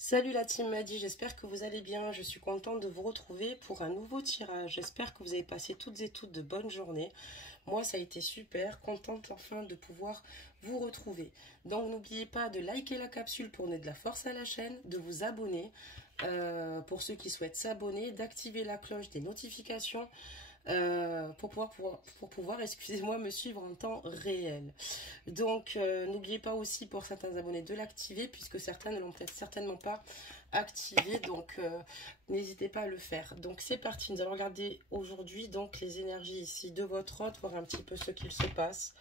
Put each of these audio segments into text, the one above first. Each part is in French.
Salut la team Madi, j'espère que vous allez bien. Je suis contente de vous retrouver pour un nouveau tirage. J'espère que vous avez passé toutes et toutes de bonnes journées. Moi, ça a été super, contente enfin de pouvoir vous retrouver. Donc, n'oubliez pas de liker la capsule pour donner de la force à la chaîne, de vous abonner pour ceux qui souhaitent s'abonner, d'activer la cloche des notifications pour pouvoir excusez-moi, me suivre en temps réel. Donc, n'oubliez pas aussi pour certains abonnés de l'activer, puisque certains ne l'ont peut-être certainement pas activé. Donc, n'hésitez pas à le faire. Donc, c'est parti. Nous allons regarder aujourd'hui donc les énergies ici de votre hôte, voir un petit peu ce qu'il se passe.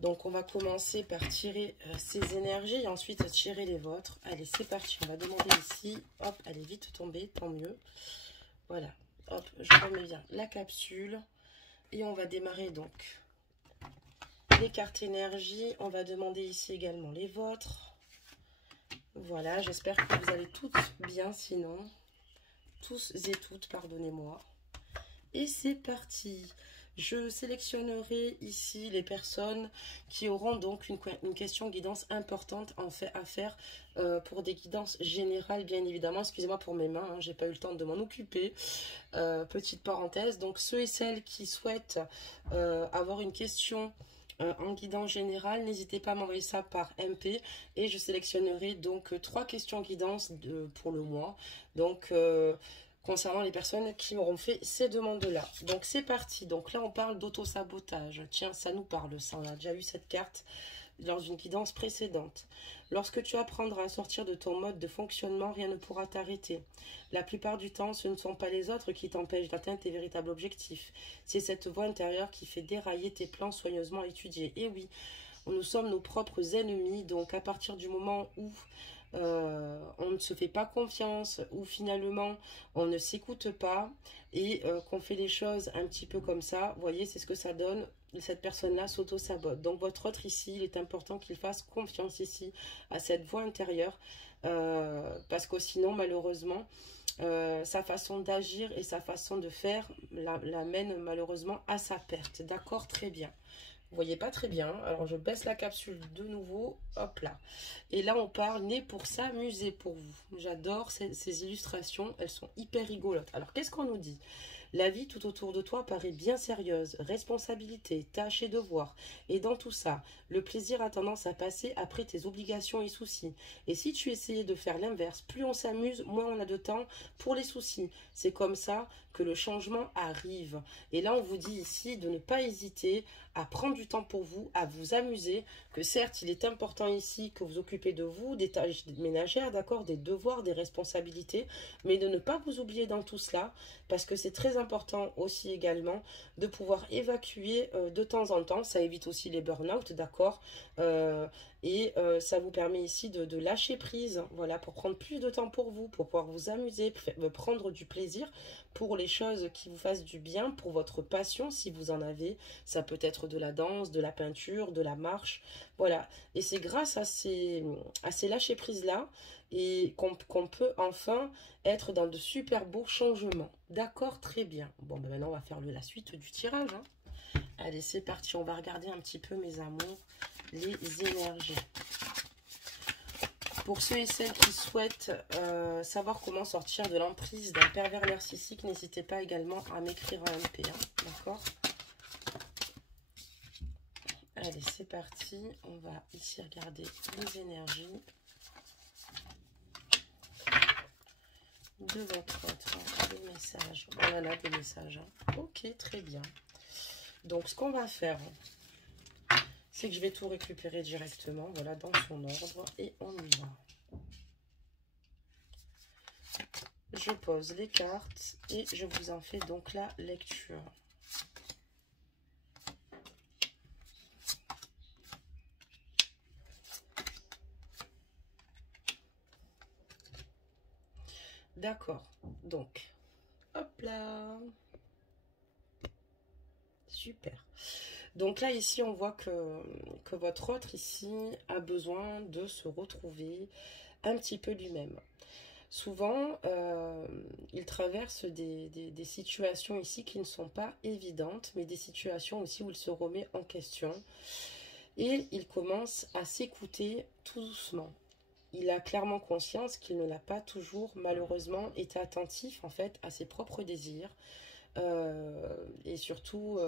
Donc, on va commencer par tirer ces énergies et ensuite tirer les vôtres. Allez, c'est parti. On va demander ici. Hop, elle est vite tombée, tant mieux. Voilà. Hop, je remets bien la capsule. Et on va démarrer donc les cartes énergie. On va demander ici également les vôtres. Voilà, j'espère que vous allez toutes bien sinon. Tous et toutes, pardonnez-moi. Et c'est parti. Je sélectionnerai ici les personnes qui auront donc une question guidance importante à faire pour des guidances générales, bien évidemment. Excusez-moi pour mes mains, hein, j'ai pas eu le temps de m'en occuper. Petite parenthèse. Donc ceux et celles qui souhaitent avoir une question en guidance générale, n'hésitez pas à m'envoyer ça par MP et je sélectionnerai donc 3 questions guidance pour le mois. Donc concernant les personnes qui m'auront fait ces demandes-là. Donc c'est parti. Donc là on parle d'auto-sabotage. Tiens, ça nous parle, ça. On a déjà eu cette carte dans une guidance précédente. Lorsque tu apprendras à sortir de ton mode de fonctionnement, rien ne pourra t'arrêter. La plupart du temps, ce ne sont pas les autres qui t'empêchent d'atteindre tes véritables objectifs. C'est cette voix intérieure qui fait dérailler tes plans soigneusement étudiés. Et oui, nous sommes nos propres ennemis, donc à partir du moment où on ne se fait pas confiance, ou finalement on ne s'écoute pas et qu'on fait les choses un petit peu comme ça, vous voyez, c'est ce que ça donne. Cette personne-là s'auto-sabote. Donc votre autre ici, il est important qu'il fasse confiance ici à cette voix intérieure parce que sinon malheureusement sa façon d'agir et sa façon de faire l'amène malheureusement à sa perte. D'accord, très bien. Vous voyez pas très bien, alors je baisse la capsule de nouveau, hop là. Et là on parle né pour s'amuser pour vous. J'adore ces illustrations, elles sont hyper rigolotes. Alors qu'est-ce qu'on nous dit? La vie tout autour de toi paraît bien sérieuse, responsabilité, tâches et devoirs. Et dans tout ça, le plaisir a tendance à passer après tes obligations et soucis. Et si tu essayais de faire l'inverse, plus on s'amuse, moins on a de temps pour les soucis. C'est comme ça que le changement arrive. Et là on vous dit ici de ne pas hésiter à prendre du temps pour vous, à vous amuser, que certes il est important ici que vous occupez de vous, des tâches ménagères, d'accord, des devoirs, des responsabilités, mais de ne pas vous oublier dans tout cela, parce que c'est très important aussi également de pouvoir évacuer de temps en temps, ça évite aussi les burn-out, d'accord, ça vous permet ici de lâcher prise, voilà, pour prendre plus de temps pour vous, pour pouvoir vous amuser, prendre du plaisir pour les choses qui vous fassent du bien, pour votre passion si vous en avez, ça peut être de la danse, de la peinture, de la marche, voilà, et c'est grâce à ces lâcher-prises-là et qu'on peut enfin être dans de super beaux changements. D'accord, très bien. Bon, ben maintenant, on va faire la suite du tirage. Hein. Allez, c'est parti. On va regarder un petit peu, mes amours, les énergies. Pour ceux et celles qui souhaitent savoir comment sortir de l'emprise d'un pervers narcissique, n'hésitez pas également à m'écrire en MP. Hein, d'accord? Allez, c'est parti. On va ici regarder les énergies de votre autre, des messages. On en a des messages. Hein. Ok, très bien. Donc, ce qu'on va faire, c'est que je vais tout récupérer directement, voilà, dans son ordre, et on y va. Je pose les cartes et je vous en fais donc la lecture. D'accord, donc, hop là. Super. Donc là, ici, on voit que votre autre ici a besoin de se retrouver un petit peu lui-même. Souvent, il traverse des situations ici qui ne sont pas évidentes, mais des situations aussi où il se remet en question. Et il commence à s'écouter tout doucement. il a clairement conscience qu'il ne l'a pas toujours, malheureusement, été attentif, en fait, à ses propres désirs. Et surtout,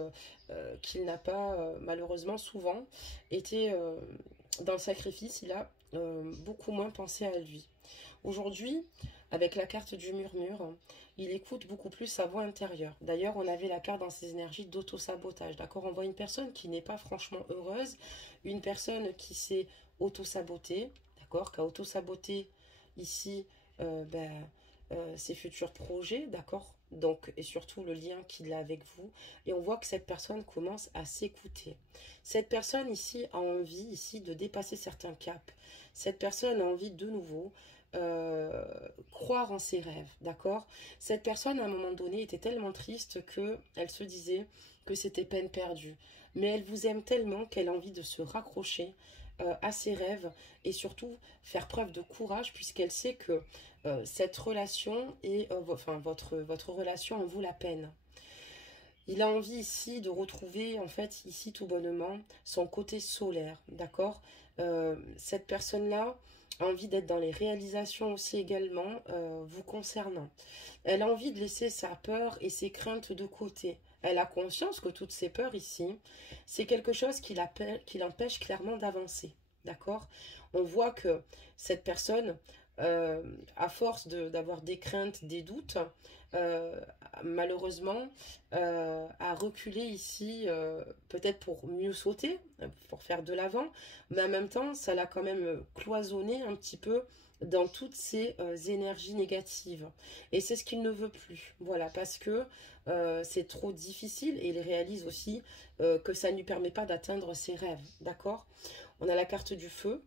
qu'il n'a pas, malheureusement, souvent, été dans le sacrifice. Il a beaucoup moins pensé à lui. Aujourd'hui, avec la carte du murmure, il écoute beaucoup plus sa voix intérieure. D'ailleurs, on avait la carte dans ses énergies d'auto-sabotage. D'accord? On voit une personne qui n'est pas franchement heureuse, une personne qui s'est auto-sabotée, d'accord? Qui a auto-saboté ici ses futurs projets, d'accord? Donc, et surtout le lien qu'il a avec vous. Et on voit que cette personne commence à s'écouter. Cette personne ici a envie ici de dépasser certains caps. Cette personne a envie de nouveau croire en ses rêves, d'accord? Cette personne à un moment donné était tellement triste que elle se disait que c'était peine perdue, mais elle vous aime tellement qu'elle a envie de se raccrocher à ses rêves et surtout faire preuve de courage puisqu'elle sait que cette relation et votre relation en vaut la peine. Il a envie ici de retrouver, en fait, ici tout bonnement, son côté solaire, d'accord? Cette personne-là a envie d'être dans les réalisations aussi également, vous concernant. Elle a envie de laisser sa peur et ses craintes de côté. Elle a conscience que toutes ces peurs ici, c'est quelque chose qui l'empêche clairement d'avancer, d'accord? On voit que cette personne, à force d'avoir des craintes, des doutes, euh, malheureusement, a reculé ici, peut-être pour mieux sauter, pour faire de l'avant, mais en même temps, ça l'a quand même cloisonné un petit peu dans toutes ces énergies négatives. Et c'est ce qu'il ne veut plus. Voilà, parce que c'est trop difficile et il réalise aussi que ça ne lui permet pas d'atteindre ses rêves. D'accord? On a la carte du feu.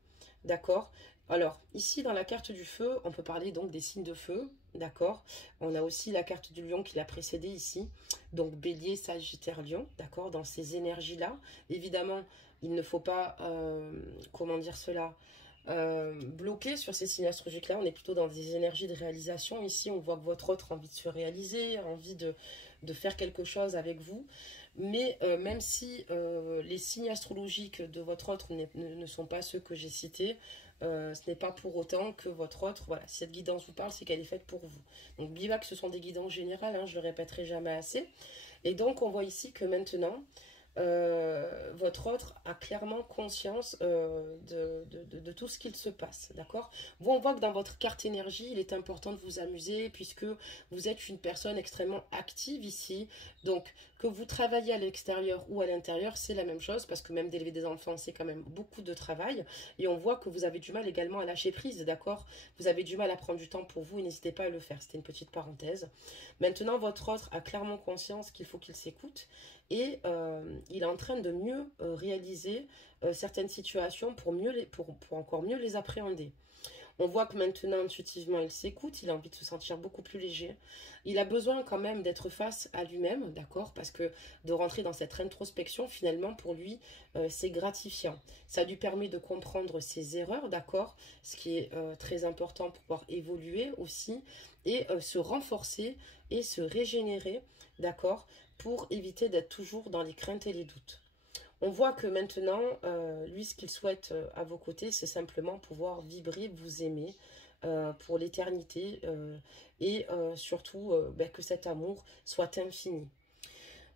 D'accord? Alors, ici, dans la carte du feu, on peut parler donc des signes de feu, d'accord? On a aussi la carte du lion qui l'a précédé ici, donc bélier, sagittaire, lion, d'accord? Dans ces énergies-là, évidemment, il ne faut pas, comment dire cela, bloquer sur ces signes astrologiques-là. On est plutôt dans des énergies de réalisation. Ici, on voit que votre autre a envie de se réaliser, a envie de faire quelque chose avec vous. Mais même si les signes astrologiques de votre autre ne sont pas ceux que j'ai cités, ce n'est pas pour autant que votre autre, voilà, si cette guidance vous parle, c'est qu'elle est faite pour vous. Donc, n'oubliez pas que ce sont des guidances générales, hein, je le répéterai jamais assez. Et donc, on voit ici que maintenant, votre autre a clairement conscience de tout ce qu'il se passe, d'accord? Vous, on voit que dans votre carte énergie, il est important de vous amuser puisque vous êtes une personne extrêmement active ici. Donc, que vous travaillez à l'extérieur ou à l'intérieur, c'est la même chose parce que même d'élever des enfants, c'est quand même beaucoup de travail. Et on voit que vous avez du mal également à lâcher prise, d'accord? Vous avez du mal à prendre du temps pour vous et n'hésitez pas à le faire. C'était une petite parenthèse. Maintenant, votre autre a clairement conscience qu'il faut qu'il s'écoute et il est en train de mieux réaliser certaines situations pour encore mieux les appréhender. On voit que maintenant, intuitivement, il s'écoute, il a envie de se sentir beaucoup plus léger. Il a besoin quand même d'être face à lui-même, d'accord? Parce que de rentrer dans cette introspection, finalement, pour lui, c'est gratifiant. Ça lui permet de comprendre ses erreurs, d'accord? Ce qui est très important pour pouvoir évoluer aussi et se renforcer et se régénérer, d'accord? Pour éviter d'être toujours dans les craintes et les doutes. On voit que maintenant, lui, ce qu'il souhaite à vos côtés, c'est simplement pouvoir vibrer, vous aimer pour l'éternité et surtout que cet amour soit infini.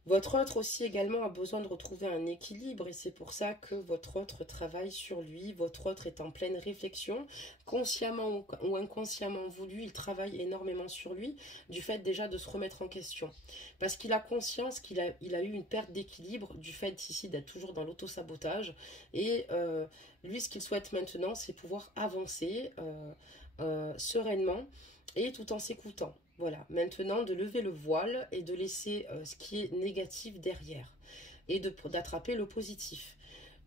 Votre autre aussi également a besoin de retrouver un équilibre et c'est pour ça que votre autre travaille sur lui. Votre autre est en pleine réflexion, consciemment ou inconsciemment voulu, il travaille énormément sur lui du fait déjà de se remettre en question. Parce qu'il a conscience qu'il a eu une perte d'équilibre du fait ici d'être toujours dans l'auto-sabotage et lui ce qu'il souhaite maintenant c'est pouvoir avancer sereinement et tout en s'écoutant. Voilà, maintenant de lever le voile et de laisser ce qui est négatif derrière et d'attraper le positif.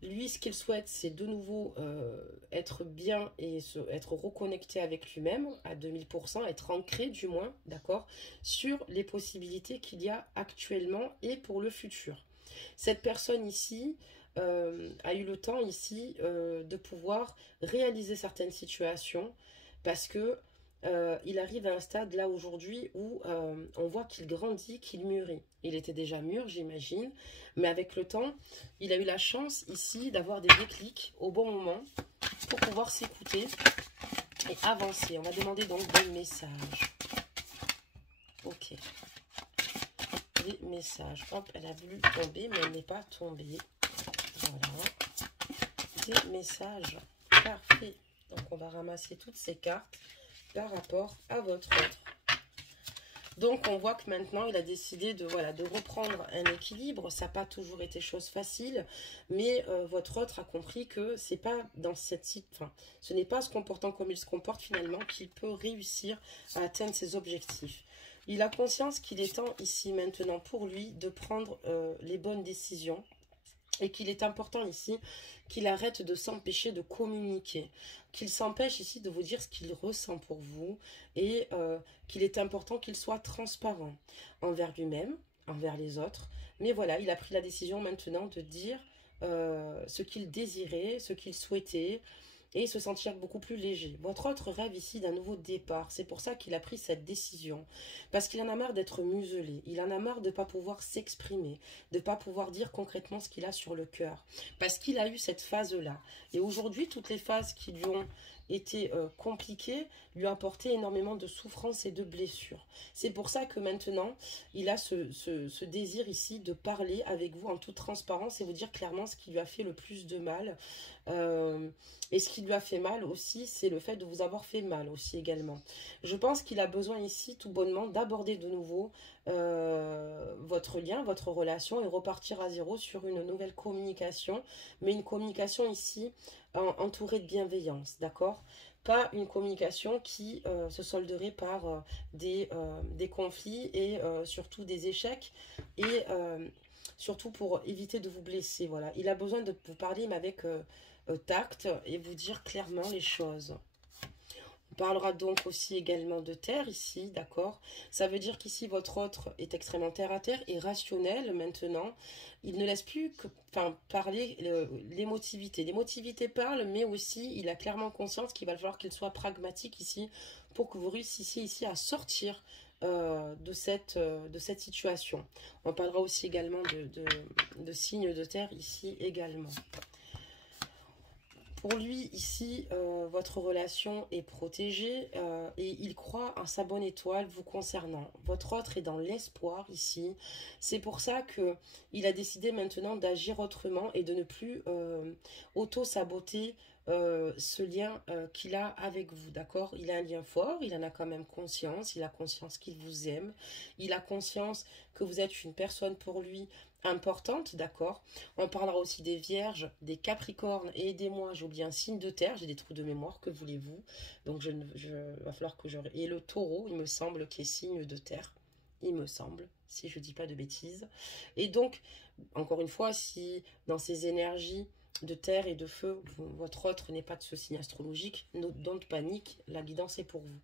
Lui, ce qu'il souhaite, c'est de nouveau être bien et être reconnecté avec lui-même à 2000%, être ancré du moins, d'accord, sur les possibilités qu'il y a actuellement et pour le futur. Cette personne ici a eu le temps ici de pouvoir réaliser certaines situations parce que il arrive à un stade là aujourd'hui où on voit qu'il grandit, qu'il mûrit. Il était déjà mûr, j'imagine, mais avec le temps, il a eu la chance ici d'avoir des déclics au bon moment pour pouvoir s'écouter et avancer. On va demander donc des messages. Ok. Des messages. Hop, elle a voulu tomber, mais elle n'est pas tombée. Voilà. Des messages. Parfait. Donc, on va ramasser toutes ces cartes par rapport à votre autre. Donc, on voit que maintenant, il a décidé de, voilà, de reprendre un équilibre. Ça n'a pas toujours été chose facile, mais votre autre a compris que c'est pas dans ce n'est pas se comportant comme il se comporte finalement qu'il peut réussir à atteindre ses objectifs. Il a conscience qu'il est temps ici maintenant pour lui de prendre les bonnes décisions. Et qu'il est important ici qu'il arrête de s'empêcher de communiquer, qu'il s'empêche ici de vous dire ce qu'il ressent pour vous et qu'il est important qu'il soit transparent envers lui-même, envers les autres. Mais voilà, il a pris la décision maintenant de dire ce qu'il désirait, ce qu'il souhaitait et se sentir beaucoup plus léger. Votre autre rêve ici d'un nouveau départ. C'est pour ça qu'il a pris cette décision. Parce qu'il en a marre d'être muselé. Il en a marre de ne pas pouvoir s'exprimer, de ne pas pouvoir dire concrètement ce qu'il a sur le cœur. Parce qu'il a eu cette phase-là. Et aujourd'hui, toutes les phases qui lui ont été compliquées lui ont apporté énormément de souffrance et de blessures. C'est pour ça que maintenant, il a ce désir ici de parler avec vous en toute transparence et vous dire clairement ce qui lui a fait le plus de mal. Et ce qui lui a fait mal aussi, c'est le fait de vous avoir fait mal aussi également. Je pense qu'il a besoin ici tout bonnement d'aborder de nouveau votre lien, votre relation et repartir à zéro sur une nouvelle communication. Mais une communication ici entourée de bienveillance, d'accord ? Pas une communication qui se solderait par des conflits et surtout des échecs et surtout pour éviter de vous blesser. Voilà. Il a besoin de vous parler mais avec tact et vous dire clairement les choses. On parlera donc aussi également de terre ici, d'accord? Ça veut dire qu'ici votre autre est extrêmement terre à terre et rationnel maintenant. Il ne laisse plus que parler l'émotivité. L'émotivité parle, mais aussi il a clairement conscience qu'il va falloir qu'il soit pragmatique ici pour que vous réussissiez ici à sortir de cette situation. On parlera aussi également de signes de terre ici également. Pour lui, ici, votre relation est protégée et il croit en sa bonne étoile vous concernant. Votre autre est dans l'espoir ici. C'est pour ça qu'il a décidé maintenant d'agir autrement et de ne plus auto-saboter ce lien qu'il a avec vous, d'accord? Il a un lien fort, il en a quand même conscience, il a conscience qu'il vous aime, il a conscience que vous êtes une personne pour lui importante, d'accord? On parlera aussi des vierges, des capricornes et aidez-moi, j'ai oublié un signe de terre, j'ai des trous de mémoire, que voulez-vous? Donc va falloir que je... Et le taureau, il me semble, qui est signe de terre, il me semble, si je dis pas de bêtises. Et donc, encore une fois, si dans ces énergies de terre et de feu, votre autre n'est pas de ce signe astrologique, don't panique, la guidance est pour vous.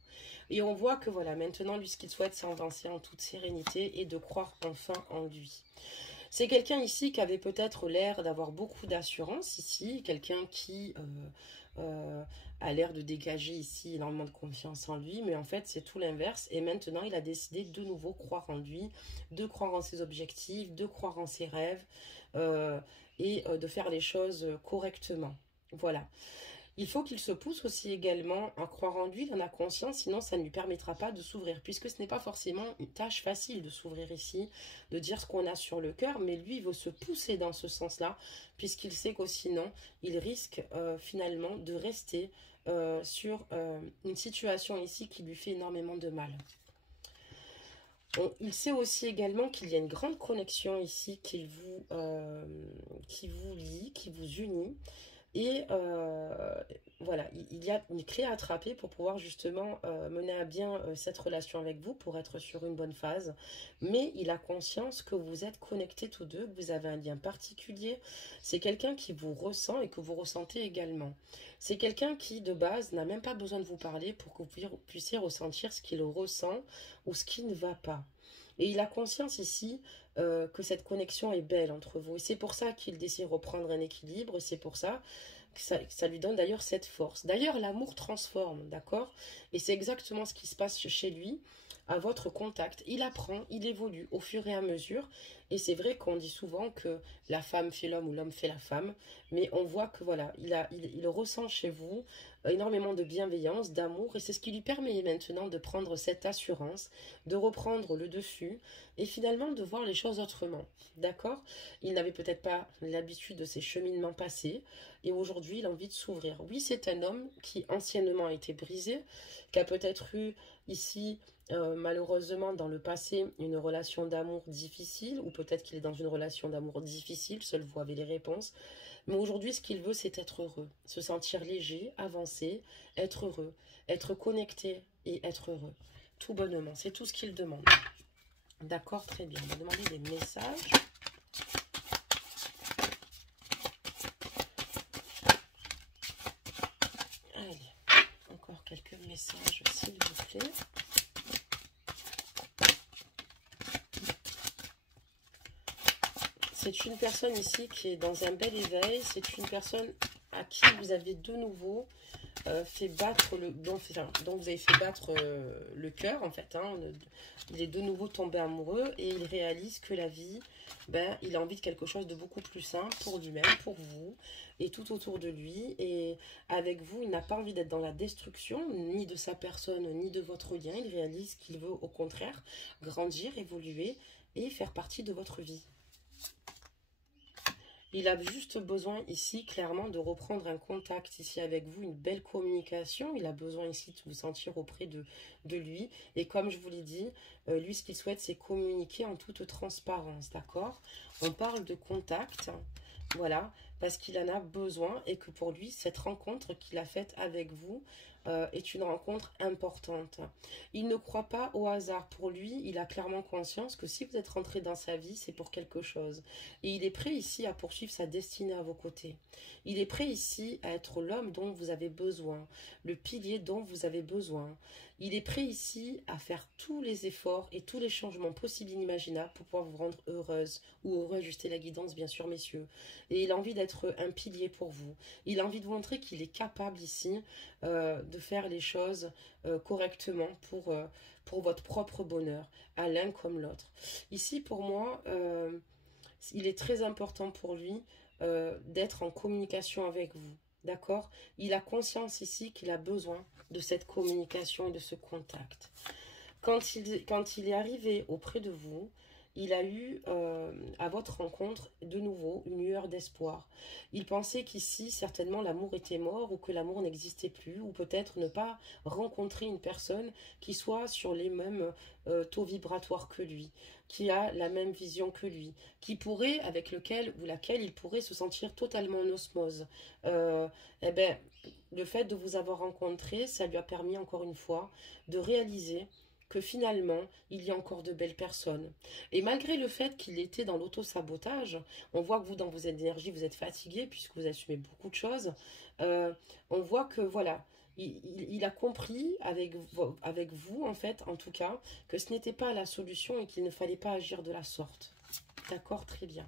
Et on voit que voilà, maintenant, lui, ce qu'il souhaite, c'est avancer en toute sérénité et de croire enfin en lui. C'est quelqu'un ici qui avait peut-être l'air d'avoir beaucoup d'assurance ici, quelqu'un qui a l'air de dégager ici énormément de confiance en lui, mais en fait c'est tout l'inverse et maintenant il a décidé de nouveau croire en lui, de croire en ses objectifs, de croire en ses rêves et de faire les choses correctement. Voilà. Il faut qu'il se pousse aussi également à croire en lui, il en a conscience, sinon ça ne lui permettra pas de s'ouvrir, puisque ce n'est pas forcément une tâche facile de s'ouvrir ici, de dire ce qu'on a sur le cœur, mais lui, il veut se pousser dans ce sens-là, puisqu'il sait que sinon, il risque finalement de rester sur une situation ici qui lui fait énormément de mal. Il sait aussi également qu'il y a une grande connexion ici qui vous lie, qui vous unit. Et voilà, il y a une clé à attraper pour pouvoir justement mener à bien cette relation avec vous, pour être sur une bonne phase. Mais il a conscience que vous êtes connectés tous deux, que vous avez un lien particulier. C'est quelqu'un qui vous ressent et que vous ressentez également. C'est quelqu'un qui, de base, n'a même pas besoin de vous parler pour que vous puissiez ressentir ce qu'il ressent ou ce qui ne va pas. Et il a conscience ici que cette connexion est belle entre vous. Et c'est pour ça qu'il décide de reprendre un équilibre. C'est pour ça que ça lui donne d'ailleurs cette force. D'ailleurs, l'amour transforme, d'accord? Et c'est exactement ce qui se passe chez lui, à votre contact. Il apprend, il évolue au fur et à mesure. Et c'est vrai qu'on dit souvent que la femme fait l'homme ou l'homme fait la femme, mais on voit que voilà, il ressent chez vous énormément de bienveillance, d'amour, et c'est ce qui lui permet maintenant de prendre cette assurance, de reprendre le dessus, et finalement de voir les choses autrement. D'accord? Il n'avait peut-être pas l'habitude de ces cheminements passés, et aujourd'hui il a envie de s'ouvrir. Oui, c'est un homme qui anciennement a été brisé, qui a peut-être eu ici malheureusement dans le passé une relation d'amour difficile, ou peut-être qu'il est dans une relation d'amour difficile, seul vous avez les réponses. Mais aujourd'hui, ce qu'il veut, c'est être heureux, se sentir léger, avancer, être heureux, être connecté et être heureux. Tout bonnement, c'est tout ce qu'il demande. D'accord, très bien. On va demander des messages. Allez, encore quelques messages, s'il vous plaît. C'est une personne ici qui est dans un bel éveil. C'est une personne à qui vous avez de nouveau fait battre dont vous avez fait battre le cœur en fait. Hein. Il est de nouveau tombé amoureux et il réalise que la vie, ben, il a envie de quelque chose de beaucoup plus sain pour lui-même, pour vous et tout autour de lui. Et avec vous, il n'a pas envie d'être dans la destruction, ni de sa personne, ni de votre lien. Il réalise qu'il veut au contraire grandir, évoluer et faire partie de votre vie. Il a juste besoin ici, clairement, de reprendre un contact ici avec vous, une belle communication. Il a besoin ici de vous sentir auprès de lui. Et comme je vous l'ai dit, lui, ce qu'il souhaite, c'est communiquer en toute transparence, d'accord? On parle de contact, voilà, parce qu'il en a besoin et que pour lui, cette rencontre qu'il a faite avec vous est une rencontre importante. Il ne croit pas au hasard. Pour lui, il a clairement conscience que si vous êtes rentré dans sa vie, c'est pour quelque chose. Et il est prêt ici à poursuivre sa destinée à vos côtés. Il est prêt ici à être l'homme dont vous avez besoin, le pilier dont vous avez besoin. Il est prêt ici à faire tous les efforts et tous les changements possibles et inimaginables pour pouvoir vous rendre heureuse ou heureux, ajuster la guidance, bien sûr, messieurs. Et il a envie d'être un pilier pour vous. Il a envie de vous montrer qu'il est capable ici de faire les choses correctement pour votre propre bonheur, à l'un comme l'autre. Ici, pour moi, il est très important pour lui d'être en communication avec vous. D'accord? Il a conscience ici qu'il a besoin de cette communication et de ce contact. Quand il est arrivé auprès de vous, il a eu à votre rencontre de nouveau une lueur d'espoir. Il pensait qu'ici, certainement, l'amour était mort ou que l'amour n'existait plus, ou peut-être ne pas rencontrer une personne qui soit sur les mêmes taux vibratoires que lui, qui a la même vision que lui, qui pourrait, avec lequel ou laquelle il pourrait se sentir totalement en osmose. Eh ben, le fait de vous avoir rencontré, ça lui a permis encore une fois de réaliser que finalement, il y a encore de belles personnes. Et malgré le fait qu'il était dans l'auto-sabotage, on voit que vous, dans vos énergies, vous êtes fatigué puisque vous assumez beaucoup de choses. On voit que, voilà, il a compris avec vous, en fait, en tout cas, que ce n'était pas la solution et qu'il ne fallait pas agir de la sorte. D'accord, très bien.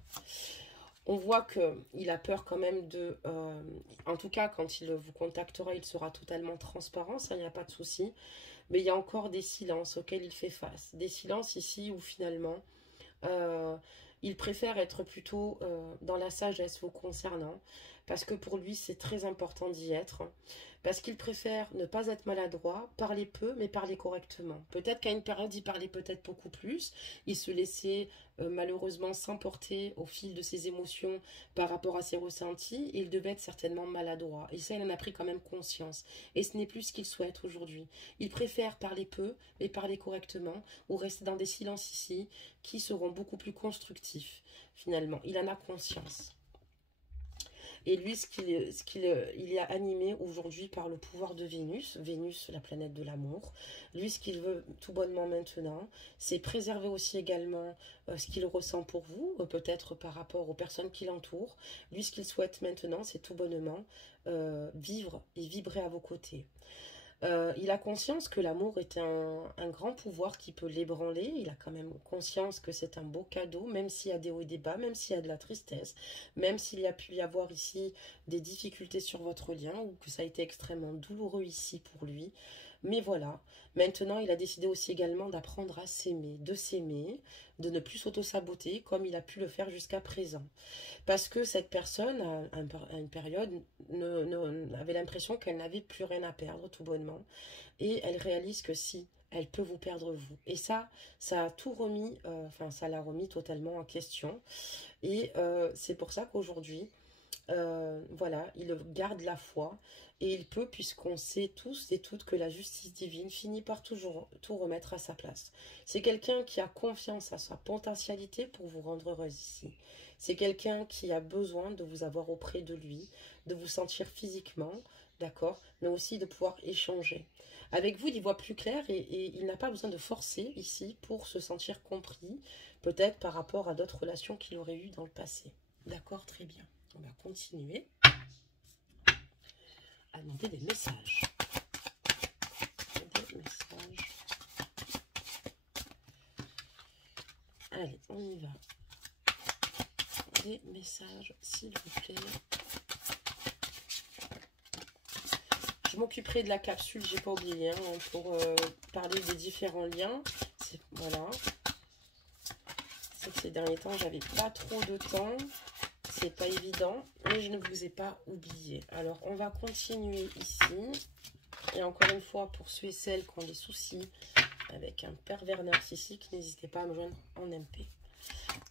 On voit qu'il a peur quand même de... en tout cas, quand il vous contactera, il sera totalement transparent, ça, il n'y a pas de souci. Mais il y a encore des silences auxquels il fait face. Des silences ici où finalement, il préfère être plutôt dans la sagesse vous concernant. Parce que pour lui, c'est très important d'y être. Parce qu'il préfère ne pas être maladroit, parler peu, mais parler correctement. Peut-être qu'à une période, il parlait peut-être beaucoup plus. Il se laissait malheureusement s'emporter au fil de ses émotions par rapport à ses ressentis. Il devait être certainement maladroit. Et ça, il en a pris quand même conscience. Et ce n'est plus ce qu'il souhaite aujourd'hui. Il préfère parler peu, mais parler correctement, ou rester dans des silences ici qui seront beaucoup plus constructifs, finalement. Il en a conscience. Et lui, il est animé aujourd'hui par le pouvoir de Vénus. Vénus, la planète de l'amour. Lui, ce qu'il veut tout bonnement maintenant, c'est préserver aussi également ce qu'il ressent pour vous, peut-être par rapport aux personnes qui l'entourent. Lui, ce qu'il souhaite maintenant, c'est tout bonnement vivre et vibrer à vos côtés. Il a conscience que l'amour est un grand pouvoir qui peut l'ébranler. Il a quand même conscience que c'est un beau cadeau, même s'il y a des hauts et des bas, même s'il y a de la tristesse, même s'il y a pu y avoir ici des difficultés sur votre lien ou que ça a été extrêmement douloureux ici pour lui. Mais voilà, maintenant il a décidé aussi également d'apprendre à s'aimer, de ne plus s'auto-saboter comme il a pu le faire jusqu'à présent. Parce que cette personne, à une période, avait l'impression qu'elle n'avait plus rien à perdre, tout bonnement. Et elle réalise que si, elle peut vous perdre vous. Et ça a tout remis, enfin ça l'a remis totalement en question. Et c'est pour ça qu'aujourd'hui, voilà, il garde la foi et il peut, puisqu'on sait tous et toutes que la justice divine finit par toujours tout remettre à sa place. C'est quelqu'un qui a confiance à sa potentialité pour vous rendre heureuse ici. C'est quelqu'un qui a besoin de vous avoir auprès de lui, de vous sentir physiquement, d'accord, mais aussi de pouvoir échanger. Avec vous, il y voit plus clair et il n'a pas besoin de forcer ici pour se sentir compris, peut-être par rapport à d'autres relations qu'il aurait eues dans le passé. D'accord, très bien. On va continuer à demander des messages. Des messages. Allez, on y va. Des messages, s'il vous plaît. Je m'occuperai de la capsule, j'ai pas oublié, hein, pour parler des différents liens. Voilà. C'est que ces derniers temps, j'avais pas trop de temps. C'est pas évident, mais je ne vous ai pas oublié. Alors, on va continuer ici. Et encore une fois, pour ceux et celles qui ont des soucis avec un pervers narcissique, n'hésitez pas à me joindre en MP.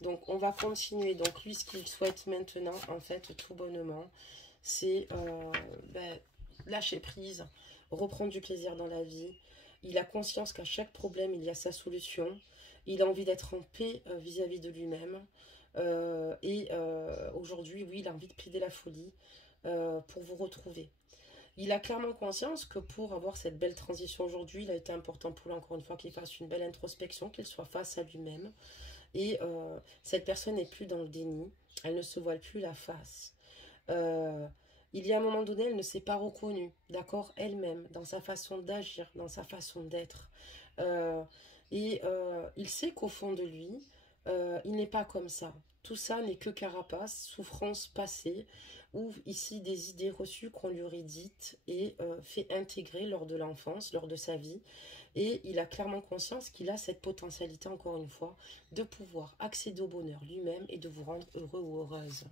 Donc, on va continuer. Donc, lui, ce qu'il souhaite maintenant, en fait, tout bonnement, c'est lâcher prise, reprendre du plaisir dans la vie. Il a conscience qu'à chaque problème, il y a sa solution. Il a envie d'être en paix vis-à-vis de lui-même. Aujourd'hui, oui, il a envie de plaider la folie pour vous retrouver. Il a clairement conscience que pour avoir cette belle transition aujourd'hui, il a été important pour lui, encore une fois, qu'il fasse une belle introspection, qu'il soit face à lui-même. Et cette personne n'est plus dans le déni, elle ne se voile plus la face. Il y a un moment donné, elle ne s'est pas reconnue, d'accord, elle-même, dans sa façon d'agir, dans sa façon d'être. Il sait qu'au fond de lui, il n'est pas comme ça. Tout ça n'est que carapace, souffrance passée, ou ici des idées reçues qu'on lui aurait dites et fait intégrer lors de l'enfance, lors de sa vie. Et il a clairement conscience qu'il a cette potentialité, encore une fois, de pouvoir accéder au bonheur lui-même et de vous rendre heureux ou heureuse.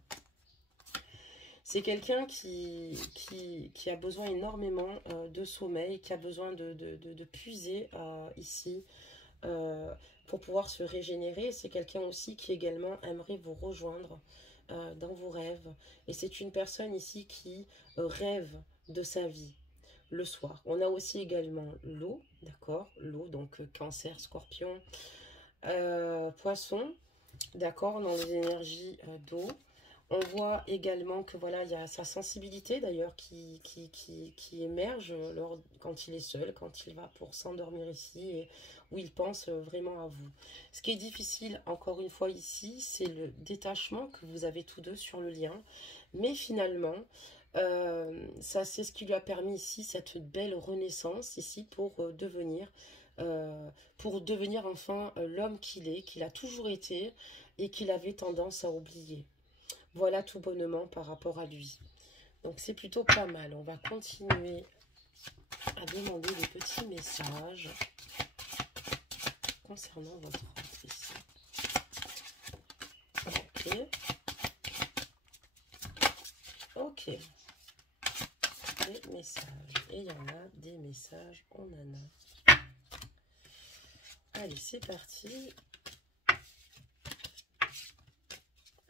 C'est quelqu'un qui a besoin énormément de sommeil, qui a besoin de puiser ici pour pouvoir se régénérer. C'est quelqu'un aussi qui également aimerait vous rejoindre dans vos rêves. Et c'est une personne ici qui rêve de sa vie le soir. On a aussi également l'eau, d'accord, l'eau, donc cancer, scorpion, poisson, d'accord, dans les énergies d'eau. On voit également que voilà, il y a sa sensibilité d'ailleurs qui émerge quand il est seul, quand il va pour s'endormir ici, et où il pense vraiment à vous. Ce qui est difficile, encore une fois ici, c'est le détachement que vous avez tous deux sur le lien. Mais finalement, ça c'est ce qui lui a permis ici cette belle renaissance ici pour devenir enfin l'homme qu'il a toujours été et qu'il avait tendance à oublier. Voilà tout bonnement par rapport à lui. Donc c'est plutôt pas mal. On va continuer à demander des petits messages concernant votre rentrée ici. Ok. Ok. Des messages. Et il y en a des messages. On en a. Allez, c'est parti.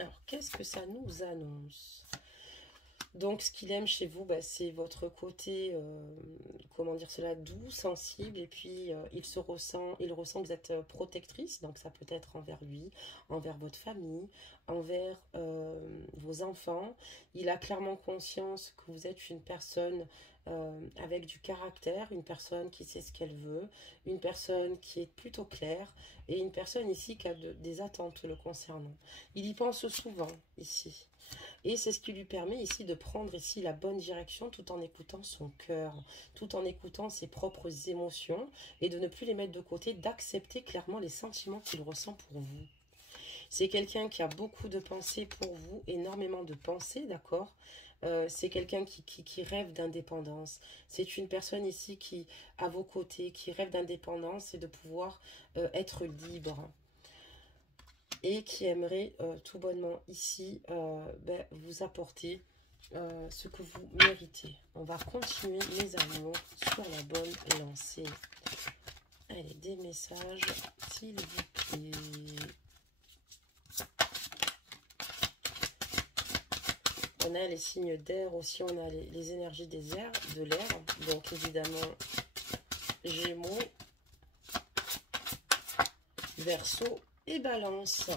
Alors, qu'est-ce que ça nous annonce? Donc, ce qu'il aime chez vous, c'est votre côté, comment dire cela, doux, sensible. Et puis, il ressent que vous êtes protectrice. Donc, ça peut être envers lui, envers votre famille, envers vos enfants. Il a clairement conscience que vous êtes une personne avec du caractère, une personne qui sait ce qu'elle veut, une personne qui est plutôt claire et une personne ici qui a des attentes le concernant. Il y pense souvent ici. Et c'est ce qui lui permet ici de prendre ici la bonne direction tout en écoutant son cœur, tout en écoutant ses propres émotions et de ne plus les mettre de côté, d'accepter clairement les sentiments qu'il ressent pour vous. C'est quelqu'un qui a beaucoup de pensées pour vous, énormément de pensées, d'accord, c'est quelqu'un qui rêve d'indépendance. C'est une personne ici qui, à vos côtés, qui rêve d'indépendance et de pouvoir être libre. Et qui aimerait tout bonnement ici vous apporter ce que vous méritez. On va continuer, mes amours, sur la bonne lancée. Allez, des messages, s'il vous plaît. On a les signes d'air aussi, on a les énergies des airs, de l'air. Donc évidemment, Gémeaux, Verseau et Balance.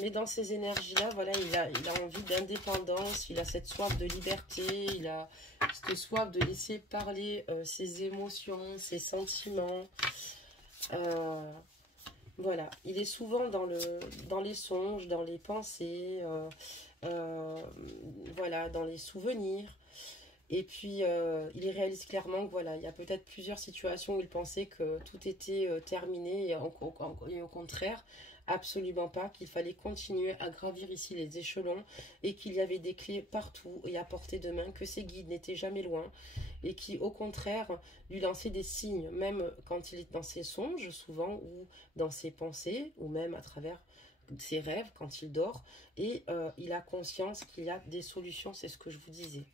Mais dans ces énergies-là, voilà, il a envie d'indépendance, il a cette soif de liberté, il a cette soif de laisser parler ses émotions, ses sentiments. Voilà, il est souvent dans les songes, dans les pensées, voilà, dans les souvenirs. Et puis, il réalise clairement que voilà, il y a peut-être plusieurs situations où il pensait que tout était terminé et au contraire, absolument pas, qu'il fallait continuer à gravir ici les échelons et qu'il y avait des clés partout et à portée de main, que ses guides n'étaient jamais loin et qui, au contraire, lui lançaient des signes, même quand il est dans ses songes souvent ou dans ses pensées ou même à travers ses rêves quand il dort et il a conscience qu'il y a des solutions, c'est ce que je vous disais.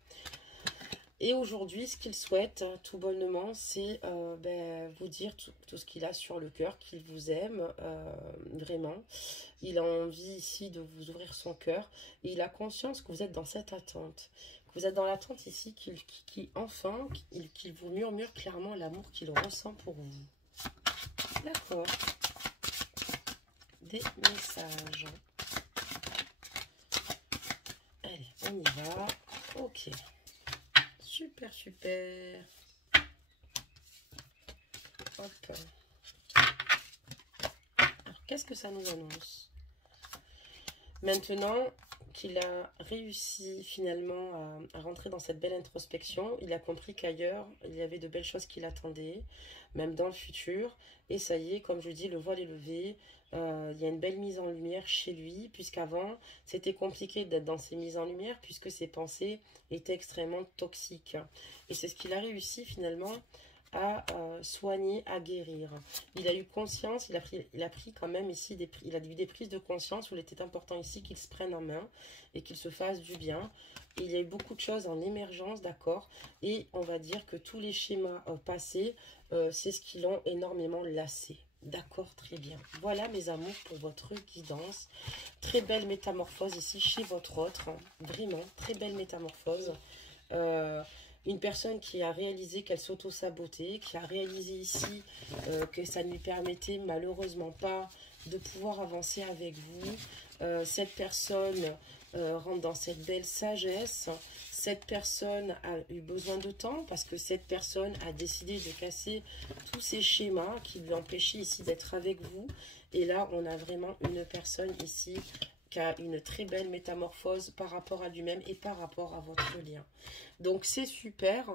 Et aujourd'hui, ce qu'il souhaite, tout bonnement, c'est vous dire tout ce qu'il a sur le cœur, qu'il vous aime, vraiment. Il a envie ici de vous ouvrir son cœur. Et il a conscience que vous êtes dans cette attente. Que vous êtes dans l'attente ici, qu'il vous murmure clairement l'amour qu'il ressent pour vous. D'accord. Des messages. Allez, on y va. Ok. Super, super. Hop. Alors, qu'est-ce que ça nous annonce? Maintenant qu'il a réussi finalement à rentrer dans cette belle introspection, il a compris qu'ailleurs, il y avait de belles choses qui l'attendaient, même dans le futur. Et ça y est, comme je dis, le voile est levé. Il y a une belle mise en lumière chez lui, puisqu'avant, c'était compliqué d'être dans ces mises en lumière, puisque ses pensées étaient extrêmement toxiques. Et c'est ce qu'il a réussi finalement à soigner, à guérir. Il a eu conscience, il a pris quand même ici, il a eu des prises de conscience où il était important ici qu'il se prenne en main et qu'il se fasse du bien. Et il y a eu beaucoup de choses en émergence, d'accord. Et on va dire que tous les schémas passés, c'est ce qui l'ont énormément lassé. D'accord, très bien. Voilà mes amours pour votre guidance. Très belle métamorphose ici chez votre autre. Hein. Vraiment, très belle métamorphose. Une personne qui a réalisé qu'elle s'auto-sabotait, qui a réalisé ici que ça ne lui permettait malheureusement pas de pouvoir avancer avec vous. Cette personne rentre dans cette belle sagesse. Cette personne a eu besoin de temps parce que cette personne a décidé de casser tous ces schémas qui lui empêchaient ici d'être avec vous. Et là, on a vraiment une personne ici qui a une très belle métamorphose par rapport à lui-même et par rapport à votre lien. Donc, c'est super.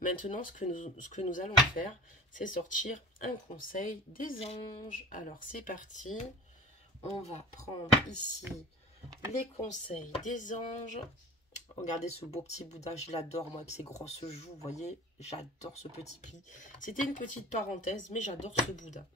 Maintenant, ce que nous allons faire, c'est sortir un conseil des anges. Alors, c'est parti. On va prendre ici les conseils des anges. Regardez ce beau petit Bouddha, je l'adore moi avec ses grosses joues, vous voyez, j'adore ce petit pli. C'était une petite parenthèse, mais j'adore ce Bouddha.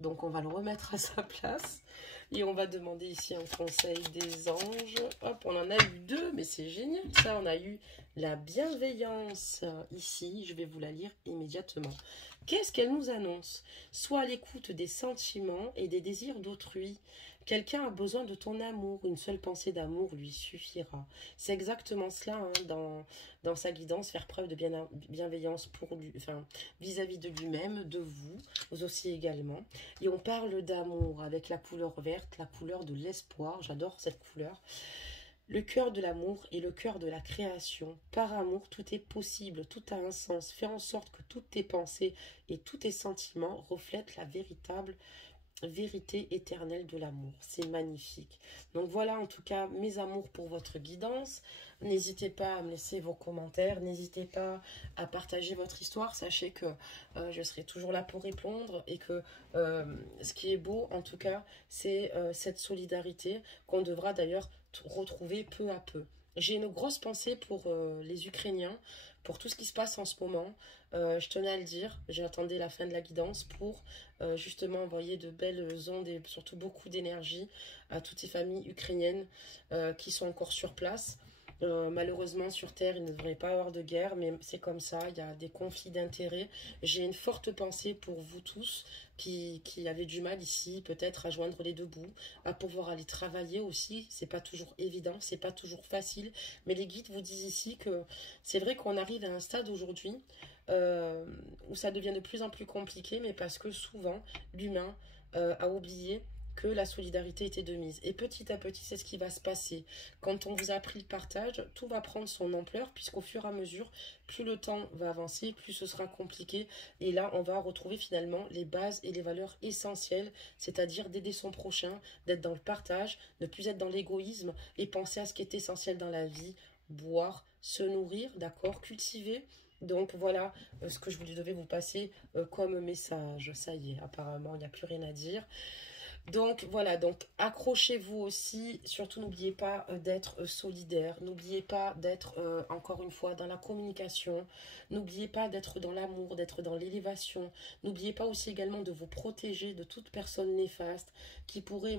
Donc on va le remettre à sa place et on va demander ici un conseil des anges. Hop, on en a eu deux, mais c'est génial ça, on a eu la bienveillance ici, je vais vous la lire immédiatement. Qu'est-ce qu'elle nous annonce? Sois à l'écoute des sentiments et des désirs d'autrui. Quelqu'un a besoin de ton amour, une seule pensée d'amour lui suffira. C'est exactement cela hein, dans sa guidance, faire preuve de bienveillance pour lui, enfin, vis-à-vis de lui-même, de vous aussi également. Et on parle d'amour avec la couleur verte, la couleur de l'espoir, j'adore cette couleur. Le cœur de l'amour et le cœur de la création. Par amour, tout est possible, tout a un sens. Fais en sorte que toutes tes pensées et tous tes sentiments reflètent la véritable vérité éternelle de l'amour. C'est magnifique. Donc voilà en tout cas mes amours pour votre guidance. N'hésitez pas à me laisser vos commentaires. N'hésitez pas à partager votre histoire. Sachez que je serai toujours là pour répondre et que ce qui est beau en tout cas c'est cette solidarité qu'on devra d'ailleurs retrouver peu à peu. J'ai une grosse pensée pour les Ukrainiens, pour tout ce qui se passe en ce moment. Je tenais à le dire, j'attendais la fin de la guidance pour justement envoyer de belles ondes et surtout beaucoup d'énergie à toutes ces familles ukrainiennes qui sont encore sur place. Malheureusement, sur Terre, il ne devrait pas y avoir de guerre, mais c'est comme ça, il y a des conflits d'intérêts. J'ai une forte pensée pour vous tous qui avez du mal ici, peut-être à joindre les deux bouts, à pouvoir aller travailler aussi. C'est pas toujours évident, c'est pas toujours facile, mais les guides vous disent ici que c'est vrai qu'on arrive à un stade aujourd'hui euh, où ça devient de plus en plus compliqué, mais parce que souvent, l'humain a oublié que la solidarité était de mise. Et petit à petit, c'est ce qui va se passer. Quand on vous a appris le partage, tout va prendre son ampleur, puisqu'au fur et à mesure, plus le temps va avancer, plus ce sera compliqué. Et là, on va retrouver finalement les bases et les valeurs essentielles, c'est-à-dire d'aider son prochain, d'être dans le partage, ne plus être dans l'égoïsme et penser à ce qui est essentiel dans la vie, boire, se nourrir, d'accord, cultiver. Donc voilà ce que je devais vous passer comme message. Ça y est, apparemment, il n'y a plus rien à dire. Donc voilà, donc accrochez-vous aussi, surtout n'oubliez pas d'être solidaire, n'oubliez pas d'être encore une fois dans la communication, n'oubliez pas d'être dans l'amour, d'être dans l'élévation, n'oubliez pas aussi également de vous protéger de toute personne néfaste qui pourrait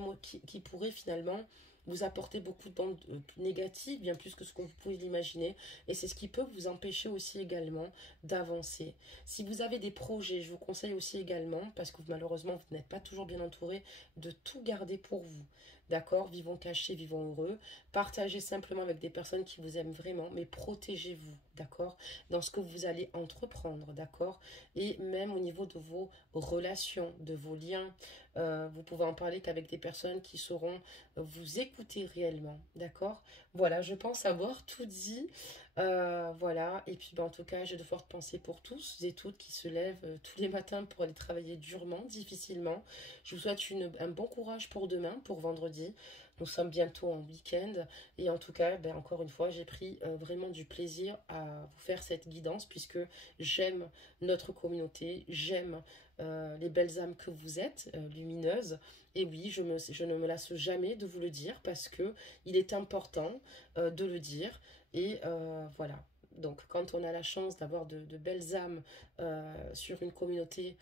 finalement vous apporter beaucoup d'ondes négatives, bien plus que ce que vous pouvez l'imaginer, et c'est ce qui peut vous empêcher aussi également d'avancer. Si vous avez des projets, je vous conseille aussi également, parce que malheureusement vous n'êtes pas toujours bien entouré, de tout garder pour vous. D'accord? Vivons cachés, vivons heureux. Partagez simplement avec des personnes qui vous aiment vraiment, mais protégez-vous, d'accord? Dans ce que vous allez entreprendre, d'accord? Et même au niveau de vos relations, de vos liens, vous pouvez en parler qu'avec des personnes qui sauront vous écouter réellement, d'accord? Voilà, je pense avoir tout dit. Voilà, et puis en tout cas, j'ai de fortes pensées pour tous et toutes qui se lèvent tous les matins pour aller travailler durement, difficilement. Je vous souhaite un bon courage pour demain, pour vendredi. Nous sommes bientôt en week-end. Et en tout cas, ben, encore une fois, j'ai pris vraiment du plaisir à vous faire cette guidance puisque j'aime notre communauté, j'aime les belles âmes que vous êtes, lumineuses. Et oui, je ne me lasse jamais de vous le dire parce que il est important de le dire. Et voilà. Donc, quand on a la chance d'avoir de belles âmes sur une communauté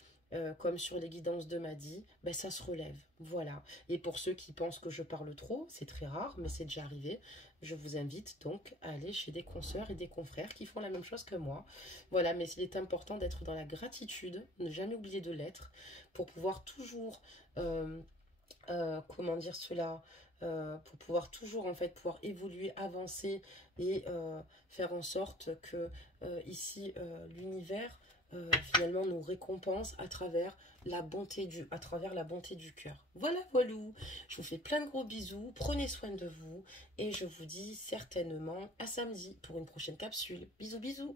comme sur les guidances de Madi, ben ça se relève. Voilà. Et pour ceux qui pensent que je parle trop, c'est très rare, mais c'est déjà arrivé. Je vous invite donc à aller chez des consoeurs et des confrères qui font la même chose que moi. Voilà, mais il est important d'être dans la gratitude, ne jamais oublier de l'être, pour pouvoir toujours, comment dire cela, pour pouvoir toujours en fait pouvoir évoluer, avancer et faire en sorte que ici l'univers finalement nous récompense à travers la bonté du cœur. Voilà, voilou. Je vous fais plein de gros bisous, prenez soin de vous et je vous dis certainement à samedi pour une prochaine capsule. Bisous, bisous.